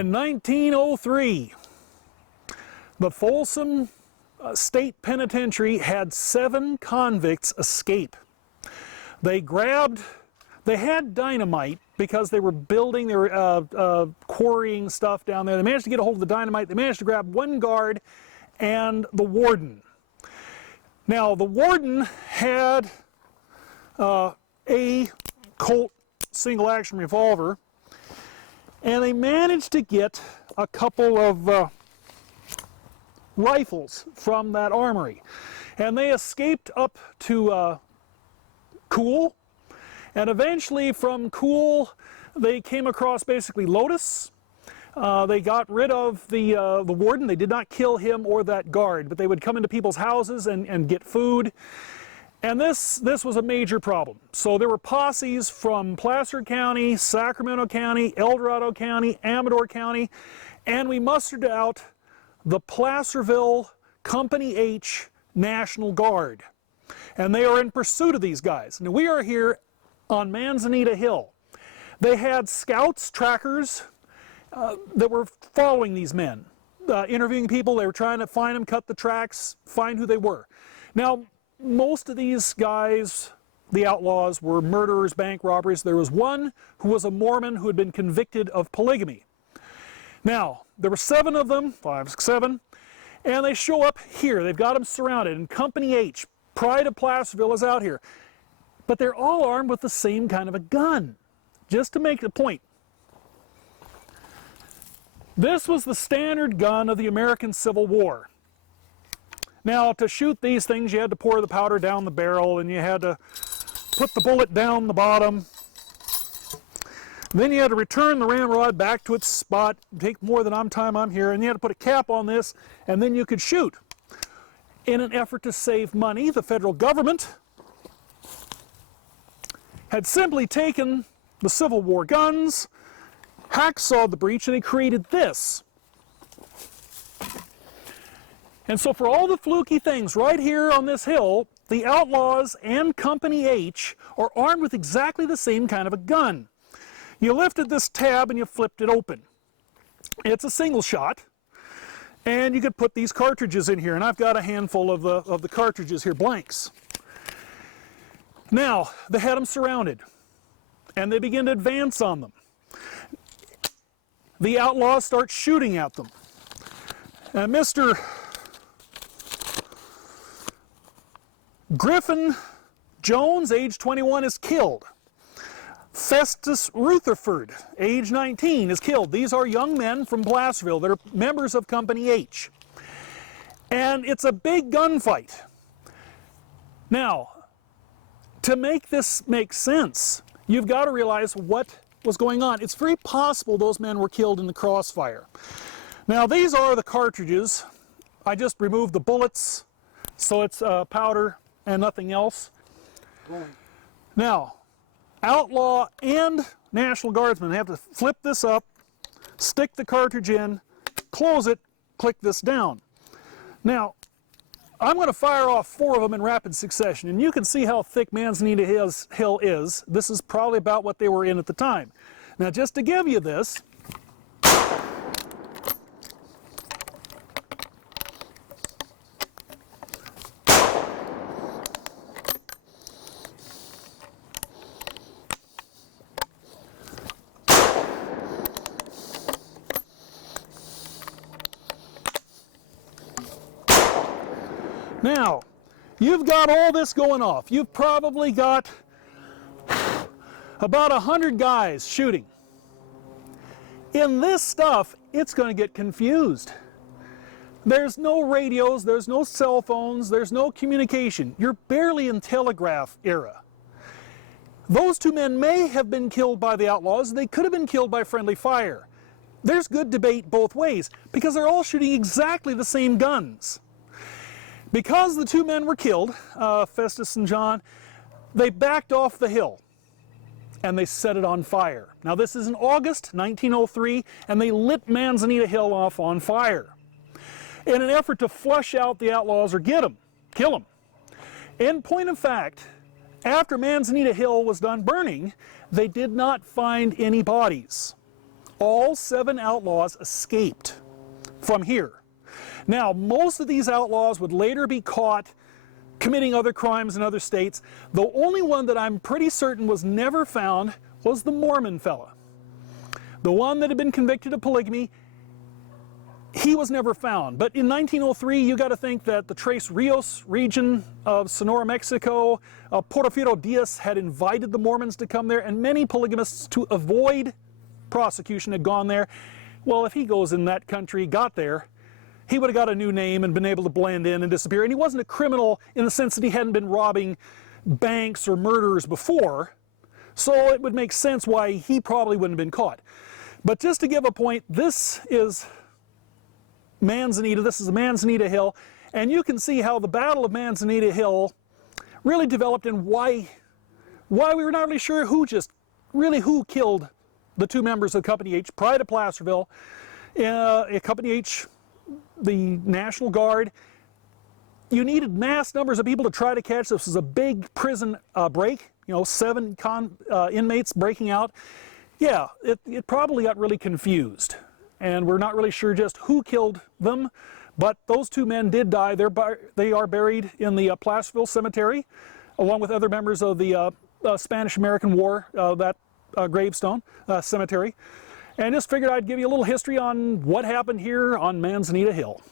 In 1903, the Folsom State Penitentiary had 7 convicts escape. They had dynamite because they were building, they were quarrying stuff down there. They managed to get a hold of the dynamite. They managed to grab 1 guard and the warden. Now, the warden had a Colt single-action revolver, and they managed to get a couple of rifles from that armory. And they escaped up to Cool, and eventually from Cool they came across basically Lotus. They got rid of the warden. They did not kill him or that guard, but they would come into people's houses and get food. And this was a major problem. So there were posses from Placer County, Sacramento County, El Dorado County, Amador County, and we mustered out the Placerville Company H National Guard. And they are in pursuit of these guys. Now, we are here on Manzanita Hill. They had scouts, trackers, that were following these men, interviewing people. They were trying to find them, cut the tracks, find who they were. Now, most of these guys, the outlaws, were murderers, bank robbers. There was one who was a Mormon who had been convicted of polygamy. Now, there were 7 of them, 5, 6, 7, and they show up here. They've got them surrounded, and Company H, Pride of Placerville, is out here. But they're all armed with the same kind of a gun, just to make the point. This was the standard gun of the American Civil War. Now, to shoot these things, you had to pour the powder down the barrel, and you had to put the bullet down the bottom. Then you had to return the ramrod back to its spot, take more than time I'm here, and you had to put a cap on this, and then you could shoot. In an effort to save money, the federal government had simply taken the Civil War guns, hacksawed the breech, and they created this. And so for all the fluky things right here on this hill, the outlaws and Company H are armed with exactly the same kind of a gun. You lifted this tab and you flipped it open. It's a single shot, and you could put these cartridges in here, and I've got a handful of the cartridges here, blanks. Now, they had them surrounded, and they begin to advance on them. The outlaws start shooting at them. And Mr. Griffin Jones, age 21, is killed. Festus Rutherford, age 19, is killed. These are young men from Placerville that are members of Company H. And it's a big gunfight. Now, to make this make sense, you've got to realize what was going on. It's very possible those men were killed in the crossfire. Now, these are the cartridges. I just removed the bullets, so it's powder and nothing else. Now, outlaw and National Guardsmen have to flip this up, stick the cartridge in, close it, click this down. Now, I'm going to fire off 4 of them in rapid succession, and you can see how thick Manzanita Hill is. This is probably about what they were in at the time. Now, just to give you this, now, you've got all this going off. You've probably got about 100 guys shooting. In this stuff, it's going to get confused. There's no radios, there's no cell phones, there's no communication. You're barely in telegraph era. Those 2 men may have been killed by the outlaws. They could have been killed by friendly fire. There's good debate both ways, because they're all shooting exactly the same guns. Because the 2 men were killed, Festus and John, they backed off the hill and they set it on fire. Now, this is in August 1903, and they lit Manzanita Hill off on fire in an effort to flush out the outlaws or get them, kill them. In point of fact, after Manzanita Hill was done burning, they did not find any bodies. all 7 outlaws escaped from here. Now, most of these outlaws would later be caught committing other crimes in other states. The only one that I'm pretty certain was never found was the Mormon fella. The one that had been convicted of polygamy, he was never found. But in 1903, you got to think that the Tres Rios region of Sonora, Mexico, Porfirio Diaz had invited the Mormons to come there, and many polygamists, to avoid prosecution, had gone there. Well, if he goes in that country, got there, he would have got a new name and been able to blend in and disappear. And he wasn't a criminal in the sense that he hadn't been robbing banks or murderers before, so it would make sense why he probably wouldn't have been caught. But just to give a point, this is Manzanita. This is the Manzanita Hill, and you can see how the Battle of Manzanita Hill really developed, and why we were not really sure who killed the 2 members of Company H, Pride of Placerville, Company H, the National Guard. You needed mass numbers of people to try to catch. This was a big prison break, 7 inmates breaking out. Yeah, it probably got really confused, and we're not really sure just who killed them, but those 2 men did die. They are buried in the Placerville Cemetery, along with other members of the Spanish-American War, that gravestone cemetery. And just figured I'd give you a little history on what happened here on Manzanita Hill.